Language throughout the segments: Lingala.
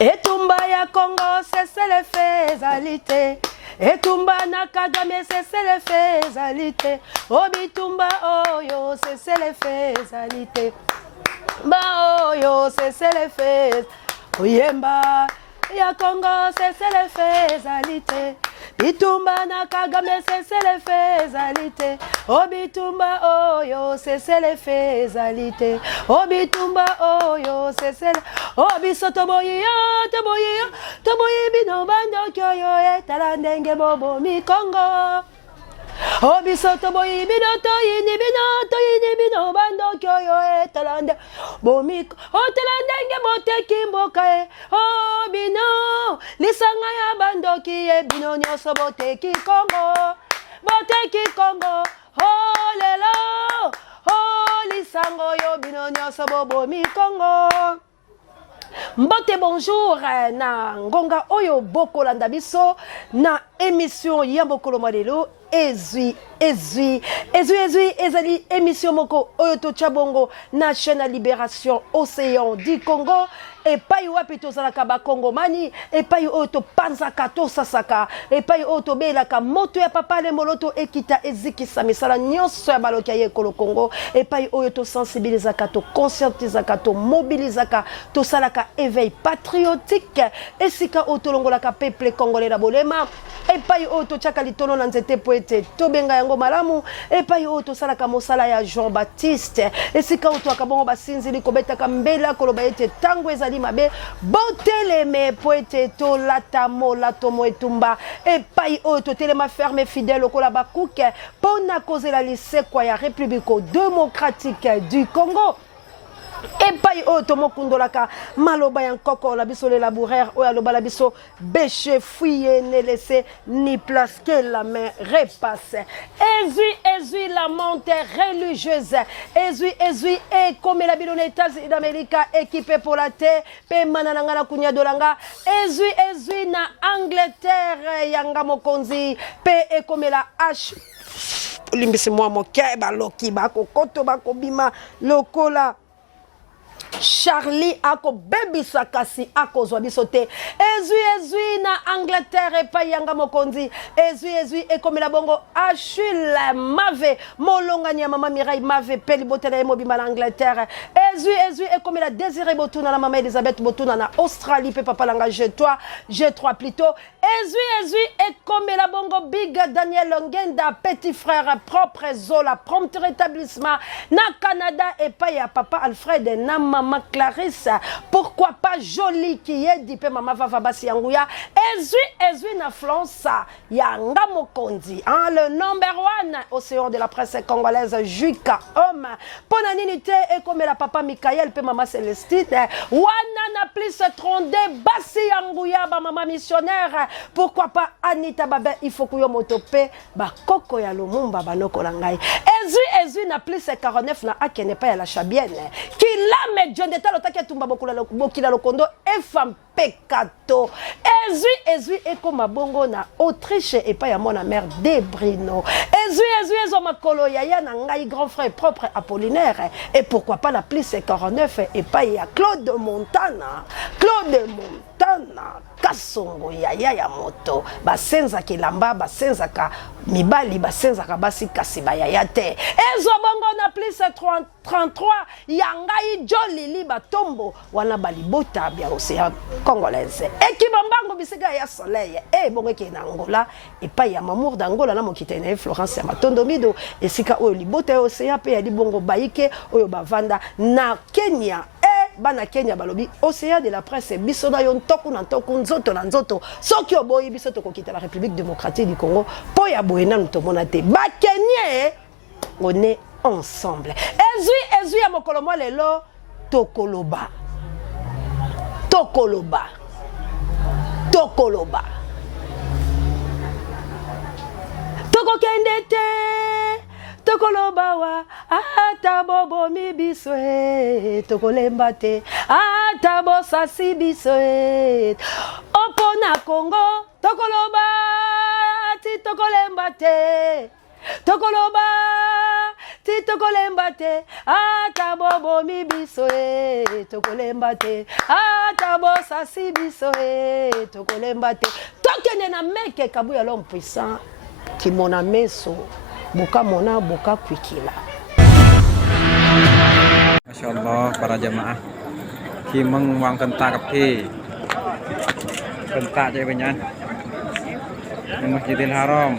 Etumba ya Congo, c'est les faisalités. Etumba na Kagame, c'est les faisalités. Obitumba oyo, c'est les faisalités. Ba oyo, c'est les faisalités. Oyemba ya Congo, c'est les faisalités. Bitumba na Kagame, c'est les faisalités. Obitumba oyo, c'est les faisalités. Obitumba oyo, c'est les Obiso toboyi bino bando kyoyo etalandenge bobo mi Congo. Obiso toboyi bino toyini bino bando kyoyo etalande bomi otalandenge moteki mboka e. Obino lisanga ya bando kiye bino nyoso boteki Congo. Boteki Congo. Oh lelo. Oh lisango yo bino nyoso bobo mi Congo. Mbote bonjour na ngonga oyo bokolanda biso na émission Yambokolo Malelo ezwi ezali émission moko oyo to chabongo na chaîne à Libération Océan du Congo et pai wapi tozalaka ba Kongomani et pai oyo to panzaka to sasaka et pai oyo to belaka moto ya papa le moloto ekita ezikisa misala nyonso ya baloki ya ekolo Congo et pai oyo to sensibilisaka to conscientisaka to mobilisaka to salaka éveil patriotique esika oyo tolongolaka peuple congolais na bolema et pai oyo to tchaka litono na nzete po ete tobenga yango malamu et pai oyo to salaka mosala ya Jean-Baptiste esika oyo to akabongo basinzili kobetaka mbela koloba ete tango ezali mabe boteleme po ete tolata molato mo etumba epai oyo totelema ferme fidèle okola bakuke pona kozela lisekwa ya République démocratique du Congo. Epai oyo tomokundolaka maloba ya nkoko la biso le laboureur oyo aloba la biso bêcher fouiller ne laisser ni place que la main repasse. Ezui la monte religieuse. Ezui et comme la bino na États-Unis d'Amérique équipé pour la terre pe manananga na kunya dolanga. Ezui na Angleterre yanga mokonzi pe et comme la H limbisi mwa moke ba loki ba kokoto ba kobima lokola Charlie ako bebisa kasi ako zwa biso te. Ezui na Angleterre epai yanga mokonzi. Ezui ekomela bongo Achille Mave molongani ya mama Mireille Mave peli botela ye mobimba na Angleterre. Ezui ekomela Désiré Botuna na mama Elisabeth Botuna na Australie pe papa langa G3 plutôt. Ezui ekomela bongo Big Daniel Ngenda petit frère propre Zola prompt rétablissement na Canada epai ya papa Alfred na mama Clarisse, pourquoi pas Jolie qui est dit maman Vava Basi Yanguya. Ezui na France Yanga Mokondi, hein, le number one océan de la presse congolaise Juka homme ponanité et comme la papa Michael pe maman Célestine wana na plus trondé Basi Yanguya ba maman missionnaire, pourquoi pas Anita Babe il faut que yo motope ba koko ya Lumumba banoko langai. Ezui na plus 49 na akene pa ya la chabienne qui la met John d'État l'otaki tumba bokila lokondo et femme pekato. Ezui ekoma bongo na Autriche et pas ya mona mère Debrino. Ezui ezo makolo ya na ngai grand frère propre Apollinaire et pourquoi pas la plus 49 et pas ya Claude Montana kasongo ya moto basenza kilamba basenza ka mibali basenza ka basi kasi bayaya te. Ezo bongo na plus 33 yangai jolili batombo wana balibota bya océan congolaise ekibambango bisika ya soleil bongo ke na Angola et pas ya mamour d'Angola na mokitene Florence ya Matondo Mido esika oyo libota ya océan pe ya libongo baike oyo bavanda na Kenya. Bana Kenya balobi océan de la presse biso na yon toku na toku nzoto na nzoto soki oboyi biso to kokita la République démocratique du Congo po ya boyena ntomona te ba Kenya on est ensemble. Ezui ya mokolo mo lelo tokoloba tokokende te tokoloba wa ata bobo mi biso tokolemba te ata bosasi biso opona Congo tokoloba ti tokolemba te tokoloba ti tokolemba te ata bobomi biso tokolemba te ata bosasi biso tokolemba te tokende na meke kabuya l'homme puissant kimona meso buka mona buka kwikila. Masya Allah para jamaah kimeng wang kentak kepi kentak je banyak di Masjidil Haram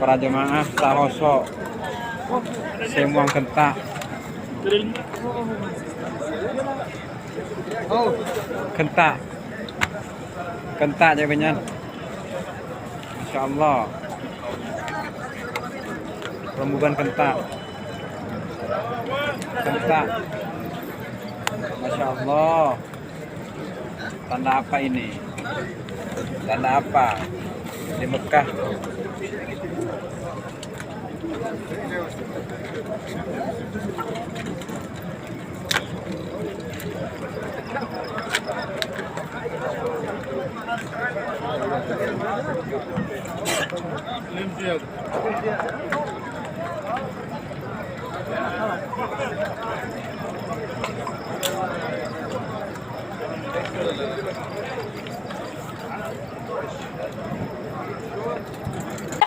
para jamaah sahoso semua kentak kentak kentak je banyak Masya Allah rembukan kentak kentak Masya Allah tanda apa ini tanda apa di Mekah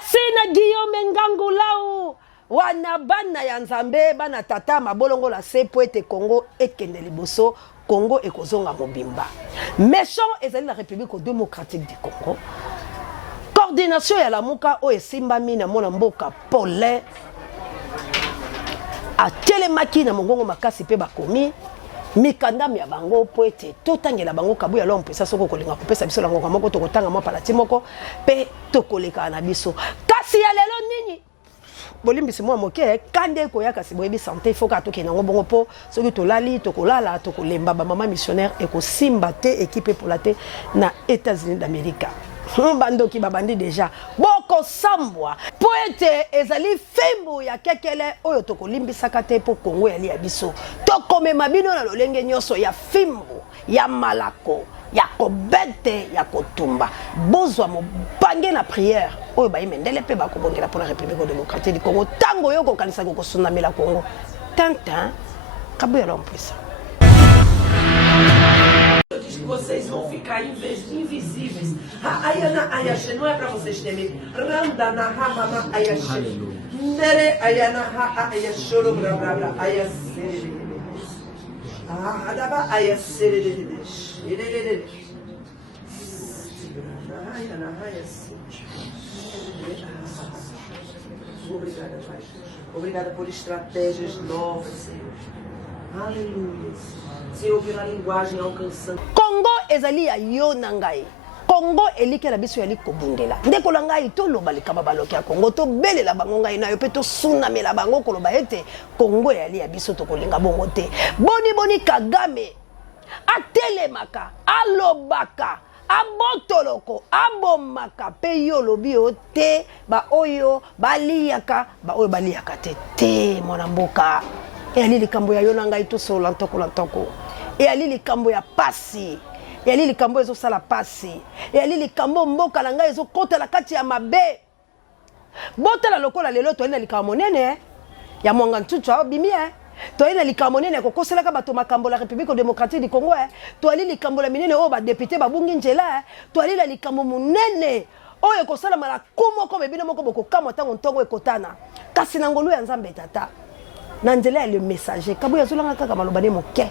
Sina Guillaume Ngangulau wana bana ya Nzambe bana tata mabolongo la sepo ete Congo ekende liboso Congo ekozonga mobimba méchant ezali la République démocratique du Congo coordination ya lamuka o esimbami na mona mboka Paulin a telemaki na mongongo makasi pe bakomi mikandami ya bango po ete totangela bango kabuya l'homme puissant soko kolinga kopesa biso lango moko tokotanga mwa palati moko pe tokoleka na biso kasi ya lelo nini bolimbisi mwa moke kande koya kasi boyebi santé faut ka toke nango bongo po soki tolali tokolala tokolemba ba mama missionnaire ekosimba te équipe pour te na États-Unis d'Amérique bandoki babandi déjà boko sambwa po ete ezali fembo ya kekele oyo tokolimbisaka te po Congo yali ya biso tokomema bino na lolenge nyonso ya fimbo ya malako ya kobete ya kotumba bozwa mobange na prière oyo bayimendele pe bakobongela pour la République démocratique du Congo tango yo kokanisa kokosundamela Congo tantan kabuya l'homme puissant. Vocês vão ficar invisíveis. Ayana Ayashi, não é para vocês temerem. Randana Hamama Ayashi. Nere Ayana Ayashoro Brabra Ayasere. Adaba Ayasere. Ayana Ayasere. Obrigada, Pai. Obrigada por estratégias novas, Senhor. Aleluia. Senhor, pela linguagem alcançando. Congo ezali ya yo na ngai. Congo elike na biso yali kobundela. Ndeko la ngai to loba likaba baloki ya Congo to belela bango ngai na yo pe to sunamela bango koloba ete Congo yali ya biso to kolinga bongo te. Boni Kagame atelemaka alobaka abotoloko abomaka pe yo lobi o te ba oyo baliaka ba oyo baliaka te mwana mboka. E ali likambo ya yo na ngai to so lantoko e ali likambo ya pasi e ali likambo ezo sala pasi e ali likambo mboka na ngai ezo kota la kati ya mabe botala lokola lelo to ina likambo monene ya mwanga ntutu bimi to ina likambo monene ko koselaka bato makambo la République démocratique du Congo to ali likambo la minene o ba député babungi njela to ali la likambo monene oyo kosala mala kumoko bebino moko boko kamwa tango ntongo ekotana kasi na ngolu ya Nzambe tata Nandela le messager kabuya zulanga kaka malobane moke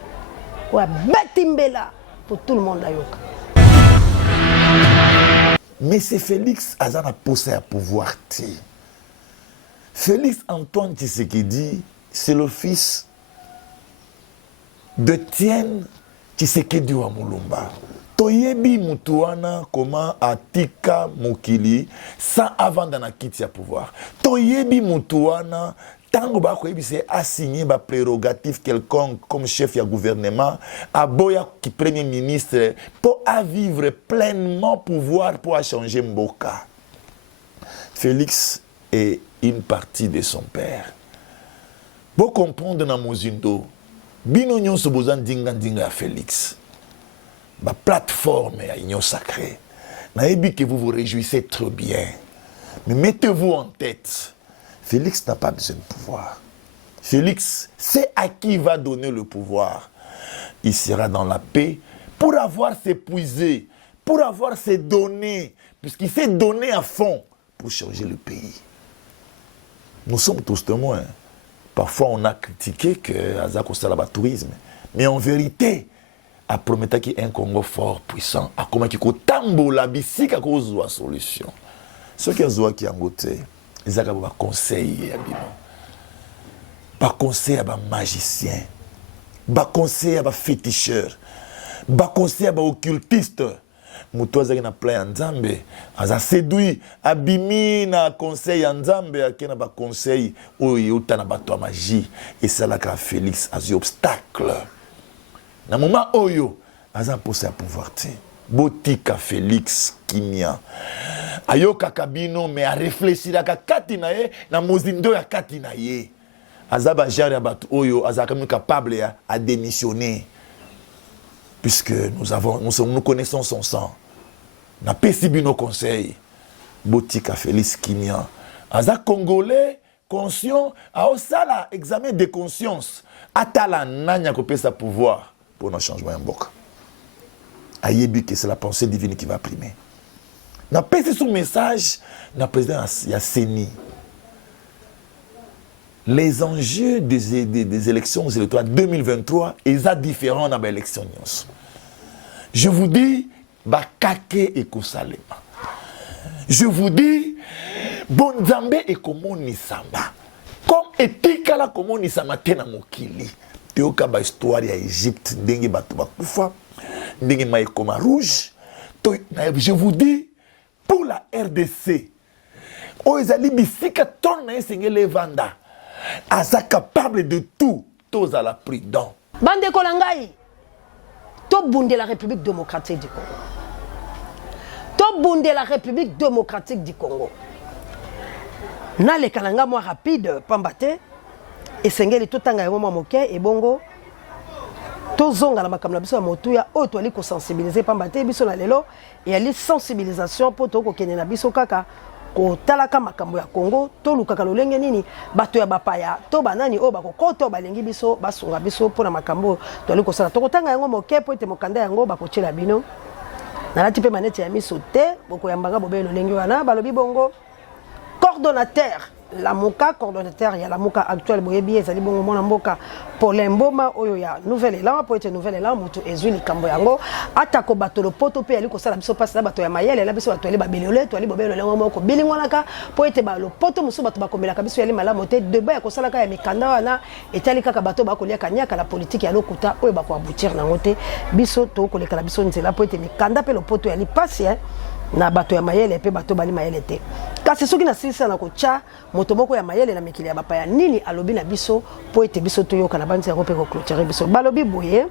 wa betimbela pour tout le monde ayoka. Mais c'est Félix Azana posé à pouvoir ti. Félix Antoine Tshisekedi, c'est le fils de Tienne Tshisekedi wa Mulumba. Toyebi mutuana comment atika mokili sans avant dans la kiti ya pouvoir. Toyebi mutuana tango ba ko ebise assigné ba prérogative quelconque comme chef ya gouvernement à boya qui premier ministre pour à vivre pleinement pouvoir pour changer mboka. Félix est une partie de son père. Pour comprendre na mozindo bino nyonso bozan dinga Félix. Ba plateforme ya union sacrée. Na ebi que vous vous réjouissez trop bien. Mais mettez-vous en tête, Félix n'a pas besoin de pouvoir. Félix sait à qui il va donner le pouvoir. Il sera dans la paix pour avoir s'épuisé, pour avoir ses données, puisqu'il s'est donné à fond pour changer le pays. Nous sommes tous témoins. Parfois, on a critiqué que Azak au tourisme. Mais en vérité, a promis qu'il y a un Congo fort, puissant. A comment qu'il y a tambo la bisik à cause de la solution. Ceux qui ont qui ont goûté, ils ont un conseil pas conseil à magicien, pas conseil à féticheur, pas conseil à occultiste. Mutoza na plein nzambe aza séduit abimi na conseil nzambe akena ba conseil oyo utana bato magie et ça la ka Félix azi obstacle na moment oyo aza posé à pouvoir te botika Félix kimia ayoka kabino mais a réfléchir ka kati na ye na mozindo ya kati na ye aza ba genre bato oyo aza capable à démissionner puisque nous connaissons son sang. Na pesibi nos conseils. Botika Félix Kimia. Aza Congolais, conscient, a osala examen de conscience. Atala nanya kopé sa pouvoir pour nos changements en boka. Ayebi que c'est la pensée divine qui va primer. Na pesi son message, na président Yasseni. Les enjeux des élections électorales 2023, ils sont différents dans l'élection. Je vous dis, bakake et kosalema. Je vous dis, bonzambe et komoni samba. Comme etika la komoni samba tena mokili. Teoka ba histoire ya Égypte, ndenge bato bakufa, ndenge maye koma rouge. Je vous dis, pour la RDC, oezali bisika ton na esengele vanda. Aza capable de tout, tous à la prudent. Bande Kolangai, to bunde la République démocratique du Congo. To bunde la République démocratique du Congo. Na le kalanga moi rapide, pambate, et sengeli tout tanga yoma moke, et bongo, to zonga la makamla biso motuya, o to ali ko sensibiliser pambate, biso na lelo, et ali sensibilisation pour to ko kenena biso kaka. Ko talaka makambo ya Congo to lukaka lolenge nini bato ya bapaya to banani o bako koto balengi biso basunga biso pona makambo to aliko sala to kotanga yango moke po ete mokanda yango bako chela bino na lati pe maneti ya miso te boko yambanga bobe lolenge wana balobi bongo coordonnateur la Mouka coordonnateur ya la Mouka actuelle boyebi ezali bongo mona mboka Polemboma oyo ya nouvelle élan po ete nouvelle élan mutu ezui likambo yango atako bato lo poto pe ali ko sala biso pasi na bato ya mayele la biso bato ali babelole to ali bobelo lengo moko bilingwanaka po ete ba lo poto musu bato bakomelaka biso ya malamu te deba ya ko sala ka ya mikanda wana etali kaka bato bakolia kanyaka la politique ya lokuta oyo bako aboutir nango te biso to ko lekala biso nzela po ete mikanda pe lo poto ya lipasi na bato ya mayele pe bato bali mayele te kasi soki na silisa na kocha moto moko ya mayele na mikili ya bapaya nini alobi na biso po ete biso toyoka na banzi yango pe ko clôturer biso balobi boye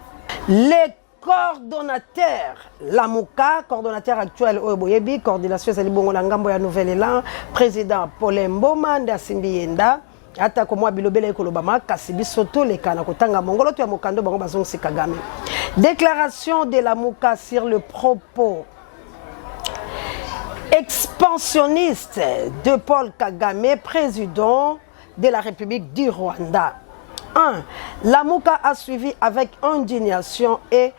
les coordonnateurs la Mouka coordonnateur actuel oyo boyebi coordination ezali bongo na ngambo ya nouvelle élan président Polemboma nda Simbiyenda ata ko mwa bilobele ekolobama kasi biso toleka na kotanga mongolo to ya mokando bango bazongisi Kagame déclaration de la Mouka sur le propos expansionniste de Paul Kagame, président de la République du Rwanda. 1. La Mouka a suivi avec indignation et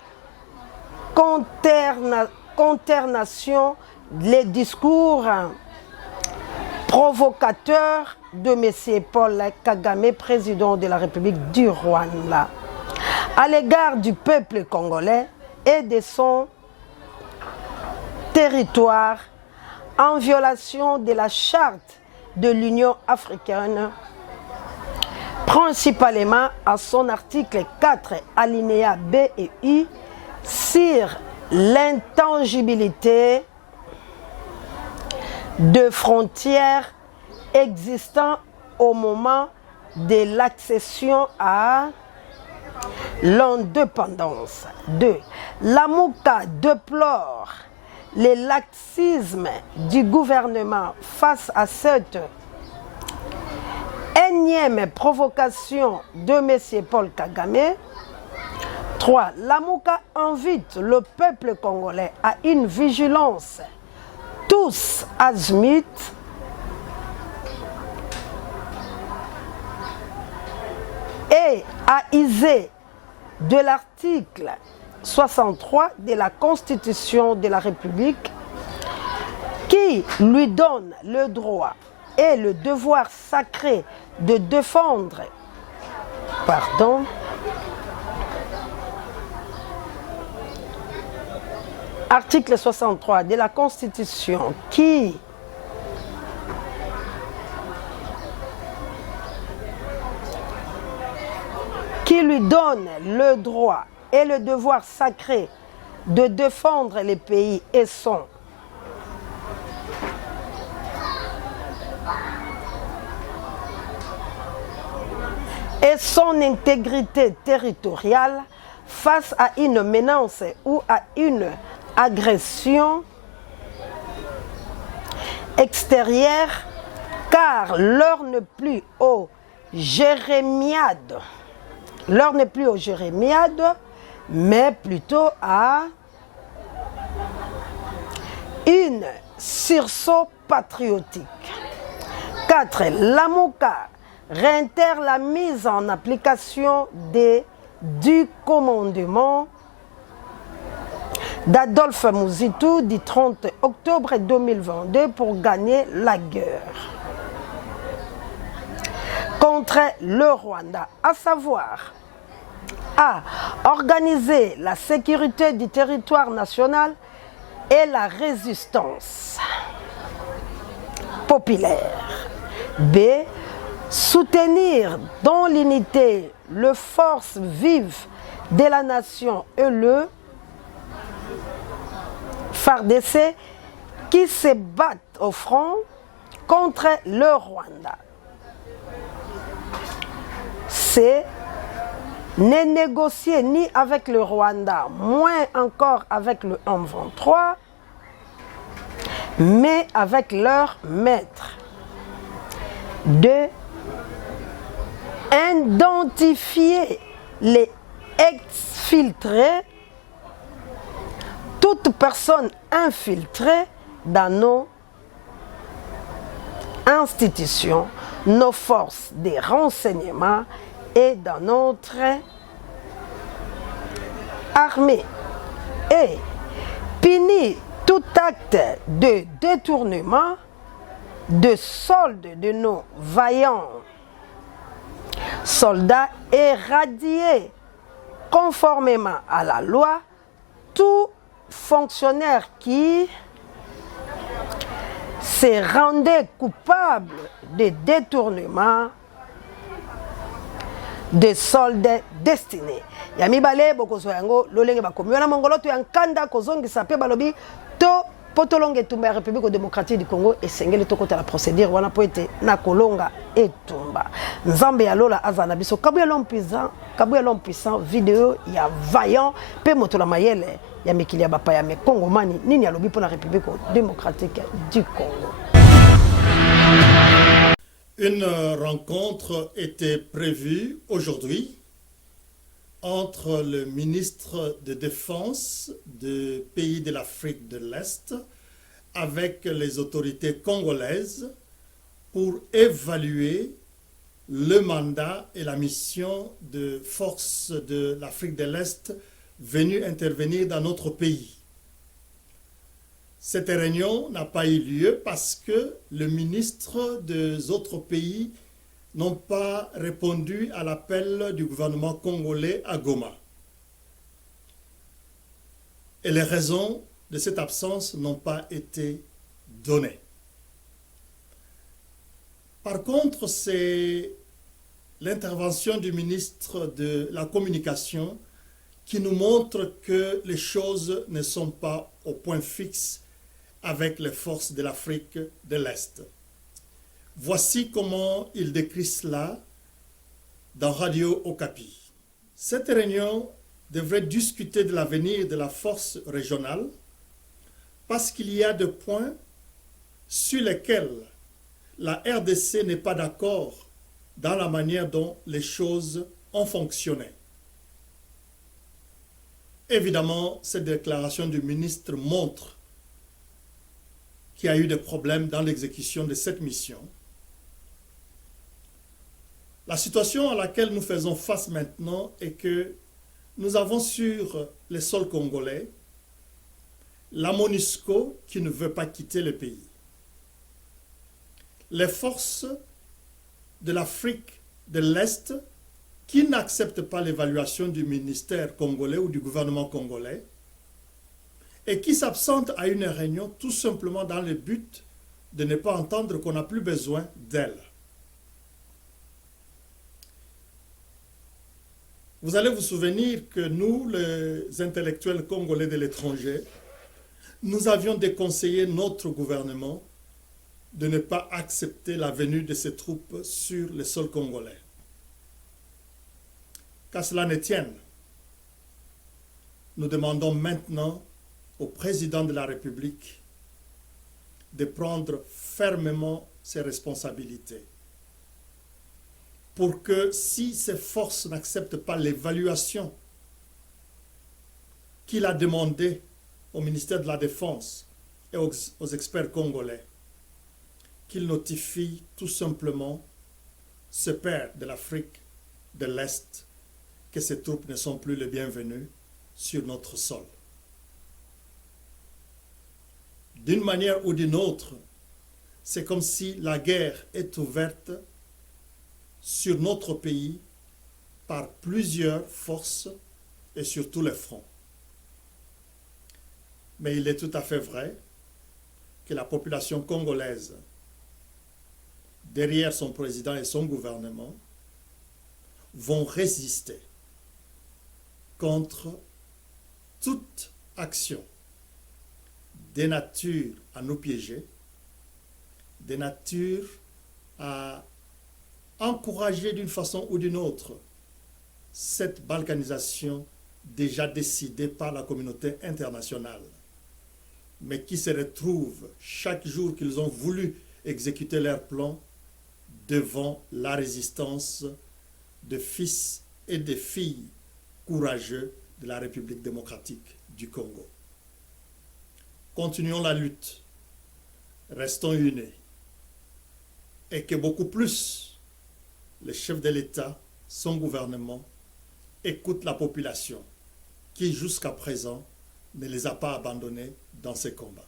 consternation les discours provocateurs de M. Paul Kagame, président de la République du Rwanda, à l'égard du peuple congolais et de son territoire en violation de la charte de l'Union africaine, principalement à son article 4, alinéa B et I, sur l'intangibilité de frontières existant au moment de l'accession à l'indépendance. 2. La Mouka déplore le laxisme du gouvernement face à cette énième provocation de M. Paul Kagame. 3. La Mouka invite le peuple congolais à une vigilance tous azimuts à user de l'article 63 de la Constitution de la République qui lui donne le droit et le devoir sacré de défendre, article 63 de la Constitution qui lui donne le droit et le devoir sacré de défendre les pays et son intégrité territoriale face à une menace ou à une agression extérieure, car l'heure n'est plus aux jérémiades, mais plutôt à une sursaut patriotique. 4. L'AMOCA réitère la mise en application du commandement d'Adolphe Mouzitou du 30 octobre 2022 pour gagner la guerre contre le Rwanda, à savoir A. Organiser la sécurité du territoire national et la résistance populaire. B. Soutenir dans l'unité les forces vives de la nation et le FARDC qui se battent au front contre le Rwanda. C. Ne négocier ni avec le Rwanda, moins encore avec le M23, mais avec leur maître. 2. Identifier les exfiltrés, toute personne infiltrée dans nos institutions, nos forces de renseignement et dans notre armée. Et punir tout acte de détournement de solde de nos vaillants soldats et radier conformément à la loi tout fonctionnaire qui se rendait coupable de détournement de soldes destinés. Ya mibale bokozo yango lolenge bakomi wana mongolo to yankanda kozongisa pe balobi to potolonga etumba ya République démocratique du Congo esengeli tokota la procédure wana po ete na kolonga etumba. Nzambe ya lola azana biso kabuya l'homme puissant vidéo ya vaillant pe motola mayele ya mikili ya bapaya me Kongomani nini alobi pour la République démocratique du Congo. Une rencontre était prévue aujourd'hui entre le ministre de Défense des pays de l'Afrique de l'Est avec les autorités congolaises pour évaluer le mandat et la mission de forces de l'Afrique de l'Est venues intervenir dans notre pays. Cette réunion n'a pas eu lieu parce que le ministre des autres pays n'ont pas répondu à l'appel du gouvernement congolais à Goma. Et les raisons de cette absence n'ont pas été données. Par contre, c'est l'intervention du ministre de la Communication qui nous montre que les choses ne sont pas au point fixe avec les forces de l'Afrique de l'Est. Voici comment il décrit cela dans Radio Okapi. Cette réunion devrait discuter de l'avenir de la force régionale parce qu'il y a des points sur lesquels la RDC n'est pas d'accord dans la manière dont les choses ont fonctionné. Évidemment, cette déclaration du ministre montre qu'il y a eu des problèmes dans l'exécution de cette mission. La situation à laquelle nous faisons face maintenant est que nous avons sur les sols congolais la MONUSCO qui ne veut pas quitter le pays. Les forces de l'Afrique de l'Est qui n'acceptent pas l'évaluation du ministère congolais ou du gouvernement congolais et qui s'absentent à une réunion tout simplement dans le but de ne pas entendre qu'on n'a plus besoin d'elles. Vous allez vous souvenir que nous, les intellectuels congolais de l'étranger, nous avions déconseillé notre gouvernement de ne pas accepter la venue de ces troupes sur le sol congolais. Qu'à cela ne tienne, nous demandons maintenant au président de la République de prendre fermement ses responsabilités pour que si ces forces n'acceptent pas l'évaluation qu'il a demandée au ministère de la Défense et aux experts congolais, qu'il notifie tout simplement ce père de l'Afrique de l'Est que ces troupes ne sont plus les bienvenues sur notre sol. D'une manière ou d'une autre, c'est comme si la guerre est ouverte sur notre pays par plusieurs forces et sur tous les fronts. Mais il est tout à fait vrai que la population congolaise, derrière son président et son gouvernement, vont résister contre toute action de nature à nous piéger, de nature à encourager d'une façon ou d'une autre cette balkanisation déjà décidée par la communauté internationale, mais qui se retrouvent chaque jour qu'ils ont voulu exécuter leur plan devant la résistance de fils et de filles courageux de la République démocratique du Congo. Continuons la lutte, restons unis, et que beaucoup plus le chef de l'État, son gouvernement, écoutent la population qui jusqu'à présent ne les a pas abandonnés dans ces combats.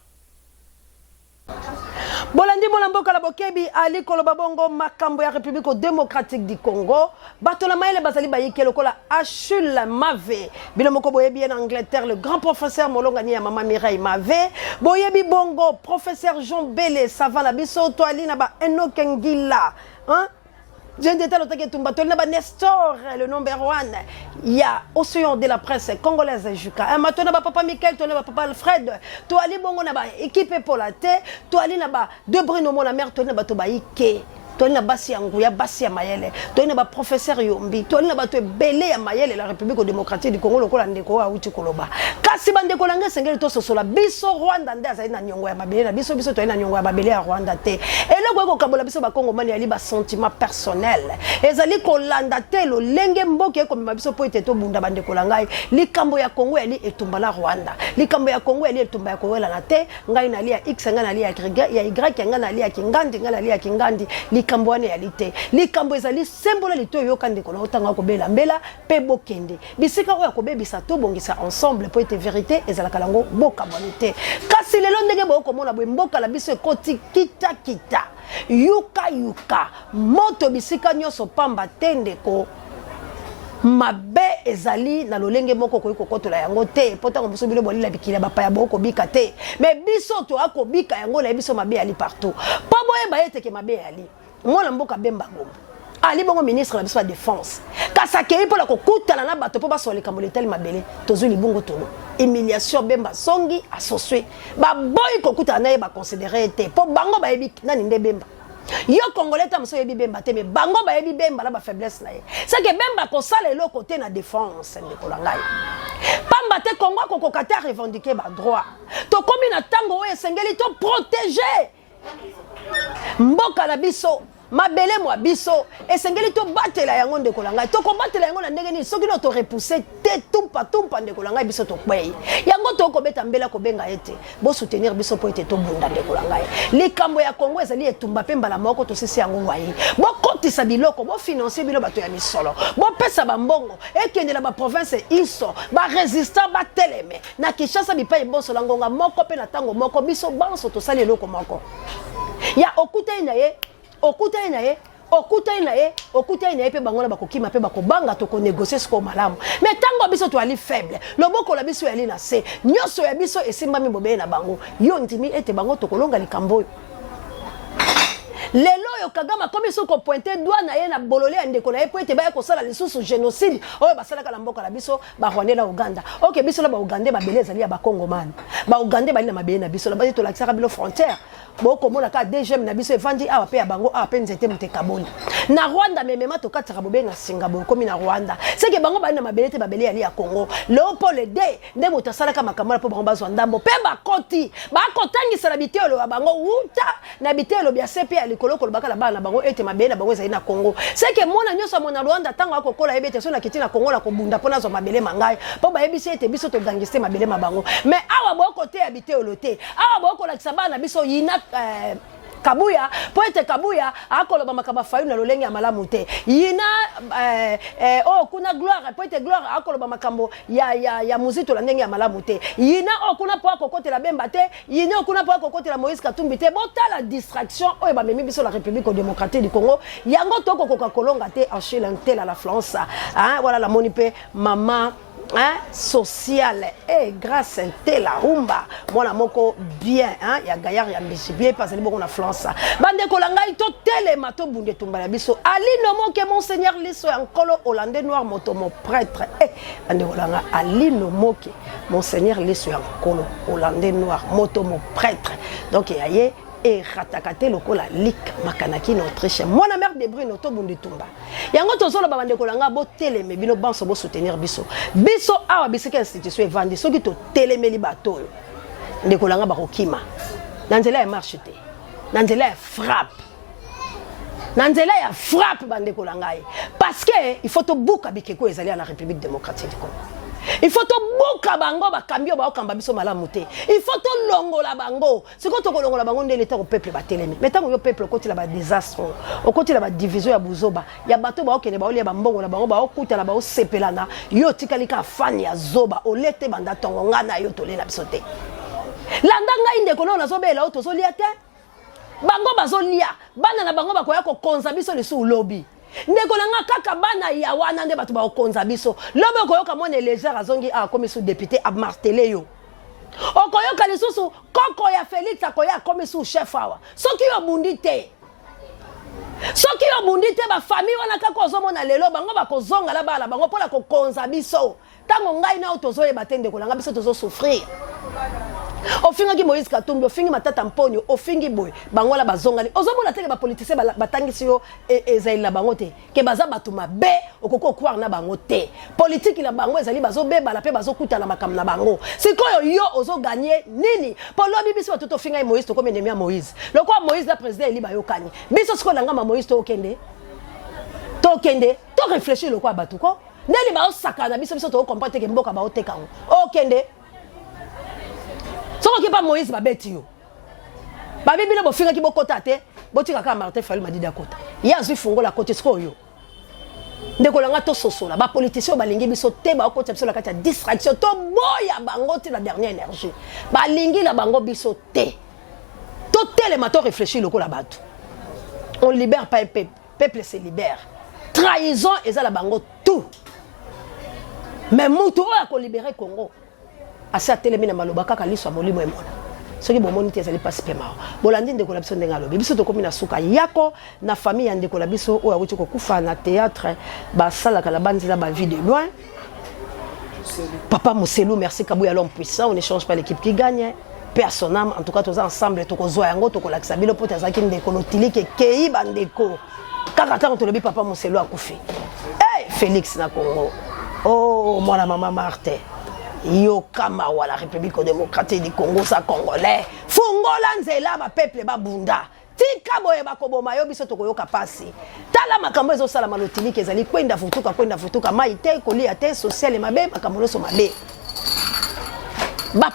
Bolandi Molamboka la bokebi ali koloba bongo makambo ya République démocratique du Congo bato na maele bazali bayike lokola Achille Mave bilomoko boyebi en Angleterre le grand professeur molongani ya mama Mireille Mave boyebi bongo professeur Jean Bélé savana biso to ali na ba Enoch Ngila hein. Je ne détaille pas Nestor, le number 1. Il y a Océan de la presse congolaise Juka. Un matin, papa Michael, papa Alfred. Toi, ali bongo na ba équipe pour la terre. Toi, ali na ba de Bruno mon la mère, toi na ba to ba ike. Toi na basi yanguya basi ya mayele. Toi na ba professeur Yombi. Toi na ba to belé ya mayele la République démocratique du Congo lokola ndeko wa uti koloba. Kasi bandeko langa sengeli to sosola biso Rwanda nda za na nyongo ya mabele na biso to na nyongo ya mabele ya Rwanda te. Et le ko kabola biso ba Congo mani ali ba sentiment personnel. Ezali ko landa te lo lenge mboke ko biso po ete to bunda bandeko langa likambo ya Congo ali etumba la Rwanda. Likambo ya Congo ali etumba ya Congo la na te ngai na ali ya X ngai na ali ya Y ngai na ali ya Kingandi ngai na ali ya Kingandi likambo wane yalite likambo ezali sembola lito yoka ndeko na otanga ko bela mbela pe bokende bisika oya ko bebisa to bongisa ensemble po ete vérité ezalaka lango boka bonite kasi lelo ndenge boko mona bwe mboka la biso ekoti kita kita yuka yuka moto bisika nyoso pamba tendeko mabe ezali na lolenge moko ko kotola yango te potanga biso bilo bolila bikila bapaya boko bika te mais biso to akobika yango la biso mabe ali partout pa boye bayete ke mabe ali mwana mboka bemba ngombo ali bongo ministre la biso de défense kasake ipo la kokutana na bato po baso likambo letali mabele tozo libungu tono humiliation bemba songi associé ba boy kokutana na ye ba considérer te po bango ba yebi nani nde bemba yo congolais ta moso yebi bemba te mais bango ba yebi bemba la ba faiblesse na ye c'est que bemba ko sala le côté na défense ndeko la ngai pamba te Congo ko kokata revendiquer ba droit to komi na tango oyo esengeli to protéger mboka la biso mabele mwa biso esengeli to batela yango ndeko na ngai to ko batela yango na ndenge ni soki no to repousser te tumpa ndeko na ngai biso to kwei yango to ko beta mbela ko benga ete bo soutenir biso po ete to bunda ndeko na ngai likambo ya Kongo ezali etumba pe mbala moko to sisi yango wayi bo kotisa biloko bo financer bilo bato ya misolo bo pesa bambongo ekendela ba province iso ba resistant ba teleme na Kinshasa bipa iboso la ngonga moko pe na tango moko biso banso to sali eloko moko ya okuta ina ye pe bango na bakokima pe bakobanga to ko négocier ce ko malamu mais tango biso to ali faible loboko la biso yali na se nyoso ya biso esimbami bobe na bango yo ndimi ete bango to kolonga likambo lelo yo Kagame komi soko pointer doigt na ye na bolole ya ndeko na ye po ete ba ko sala lisusu génocide oyo basalaka na mboka na biso ba Rwanda na Uganda OK biso la ba Uganda ba beleza ali ya ba Congo man ba Uganda ba li na mabele na biso la ba to la kisaka bilo frontière boko mona ka DGM na biso evandi awa pe ya bango awa pe nzete mutekaboli na Rwanda memema to kataka bobe na Singapore komi na Rwanda c'est que bango ba na mabele te ba bele ali ya Congo Léopold D nde moto asalaka makamala po bango bazwa ndambo pe ba koti ba kotangisa na bitelo ya bango wuta na bitelo bya CP ali koloko bakala bana bango ete mabele na bango ezali na Congo c'est que mona nyoso mona Rwanda tango akokola ebete so na kiti na Congo la kobunda pona zo mabele mangai po ba ebisi ete biso to gangiste mabele mabango mais awa boko te habitelo te awa boko la kisabana biso yina Kabuya poete Kabuya akoloba makaba fayu na lolenge ya malamu te yina kuna gloire poete gloire akoloba makambo ya muzito la ndenge ya malamu te yina kuna po akokote la bemba te yina kuna po akokote la Moïse Katumbi te bota la distraction oyo ba memi biso la République démocratique du Congo yango toko koka kolonga te achela ntela la France hein voilà la monipe maman hein social et grâce à la rumba mona moko bien hein ya gaillard ya mbisibier parce que beaucoup na France bande kolangai to telema to bunde tumbala biso ali no moke monseigneur liso ya nkolo hollandais noir moto mon prêtre bande kolanga ali no moke monseigneur liso ya nkolo hollandais noir moto mon prêtre donc yaye et ratakate lokola lik makanaki na Autriche mona mère de Bruno to bunde tumba yango tozolo ba bande kolanga bo teleme bino banso bo soutenir biso awa bisika institution evandi soki to telemeli bato nde kolanga ba kokima na nzela ya marche te na nzela ya frappe bande kolanga parce que il faut to buka bikeko ezali à la République démocratique du Congo. Il faut to buka bango ba kambio ba okamba biso malamu te. Il faut to longola bango. C'est quand to longola bango nde l'état au peuple ba telemi. Metango yo peuple koti la ba désastre. O koti la ba division ya buzoba. Ya bato ba okene ba olia ba mbongo la bango ba okuta la ba osepelana. Yo tikalika fani ya zoba olete banda tongo ngana yo tole na biso te. Landanga inde kono na zobela o to zolia te. Bango bazolia. Bana na bango bakoya ko konza biso le sous lobby. Ndeko nanga kaka bana ya wana nde bato ba okonza biso lobe okoyoka mona légère azongi akomi sous député a martelé yo okoyoka lisusu koko ya Félix akoya akomi sous chef awa soki yo bundi te ba famille wana kaka ozomona lelo bango bakozonga la bala bango pola kokonza biso tango ngai na otozoyeba te ndeko nanga biso tozo souffrir ofingi Moïse Katumbi ofingi matata mponi ofingi boy bangola bazongani ozomona teke ba politicien batangisi yo ezali la bango te ke baza batu mabe okoko croire na bango te politique la bango ezali bazobeba la pe bazokuta na makam na bango sikoyo yo ozo gagner nini polobi biso batu to finga Moïse to comme ennemi Moïse loko Moïse la président eli bayokani biso siko langa ma Moïse to kende to réfléchir loko batu ko ndeli ba osakana biso to comprendre ke mboka ba oteka okende soko ki pa Moïse ba beti yo ba bibile bo finga ki bokota te botika ka Martin Fayulu madidi akota ya zwi fungo la kote siko yo ndeko langa to sosola ba politicien ba lingi biso te ba okota biso la kati ya distraction to boya bango te la dernière énergie ba lingi la bango biso te to telema to réfléchir loko la bato on libère pas un peuple se libère trahison eza la bango tout mais mutu oya ko libérer Congo asa telemi na maloba kaka liso molimo emona soki bomoni te ezali pasi pema bolandi ndeko la biso ndenga alobi biso tokomi na suka yako na famille ya ndeko la biso oyo akuti kokufa na théâtre basalaka na banzela ba vie de loin papa Mousselou merci Kabuya l'homme puissant on n'échange pas l'équipe qui gagne personnellement en tout cas tous ensemble tokozwa yango tokolakisa bilo poto azaki ndeko lotilike kei bandeko kaka tango tolobi papa Mousselou akufi Félix na Congo oh mwana mama Martin yo kama wa la République démocratique du Congo sa congolais fungola nzela ba peuple ba bunda tika boye bakoboma yo biso tokoyoka pasi tala makambo ezosala malotilike ezali kwenda vutuka mai te kolia te social mabe makambo nyonso mabe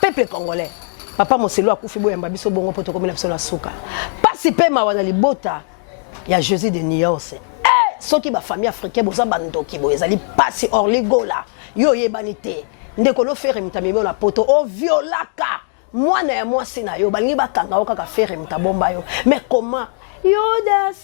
peuple congolais papa moselo akufi boyamba biso bongo mpo tokomela biso na suka pasi mpe mawa na libota ya Jésus de nuance soki bafamille africaine boza bandoki boye ezali pasi orligola yo oyebani te ndeko no fere mitamemi na poto o violaka mwana ya mwasi na yo balingi bakanga yo kaka fere mitabomba yo mais comment Yudas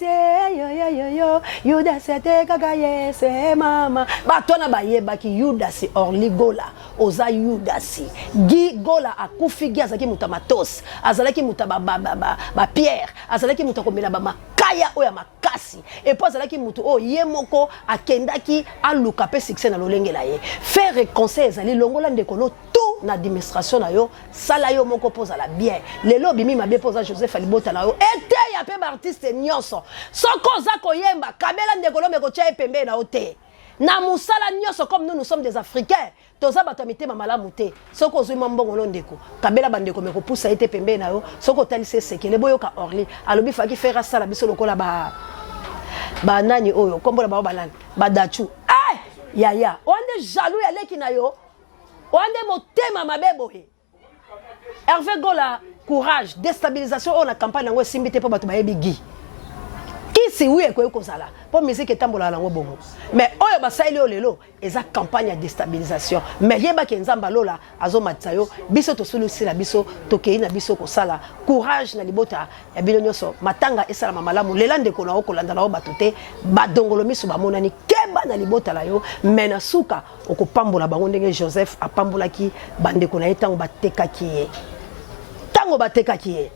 Yudas te kaka yese mama batona bayebaki Yudas orligola oza Yudas gi gola akufi gi azaki mutamatos azalaki mutaba ba Pierre azalaki mutakomela ba makaya oya makasi et puis azalaki mutu o yemoko akendaki aluka pe succès na lolengela ye faire conseil ezali longola ndeko no tout na administration na yo sala yo moko poza la bien lelo bimi mabe poza Joseph Alibota na yo ete ya pe artiste nyonso soko za koyemba kabela ndeko lo meko tia pembe na ote na musala nyonso comme nous sommes des africains toza bato mitema malamu te soko zuma mbongo lo ndeko kabela bandeko meko pusa ete pembe na yo soko talise sekele boyoka orli alobi faki faire sala biso lokola ba nani oyo kombo na ba banani badachu yaya onde jaloux ya leki na yo onde motema mabebo he Hervé Gola courage déstabilisation on la campagne nango simbité po bato bayebi gi kisi oui ekoyo kozala po musique etambola nango bongo mais oyo basaili olelo eza campagne ya déstabilisation mais yeba ke nzamba lola azomatisa yo biso tosulusila biso tokei na biso kosala courage na libota ya bino nyonso matanga esala mamalamu lela ndeko na okolanda na bato te badongolo miso bamonani keba na libota la yo mais na suka okopambola bango ndenge Joseph apambolaki bandeko na ye ntango batekaki ye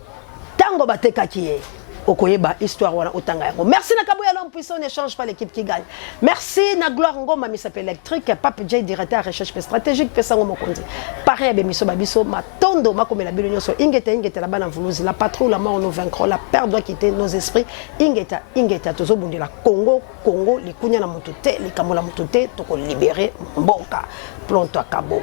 tango batekaki ye okoyeba histoire wana otanga yango merci na Kabouya l'homme puissant on n'échange pas l'équipe qui gagne merci na Gloire Ngoma misape électrique Pape J directeur recherche stratégique pesango mokonzi pareil ya bemiso babiso matondo makomela bino nyonso ingeta la bana mvuluzi la patrouille la mort nous vaincrons la peur doit quitter nos esprits ingeta tozobundela Congo likunya na mutu te likambo la mutu te toko libérer mboka plonto akabo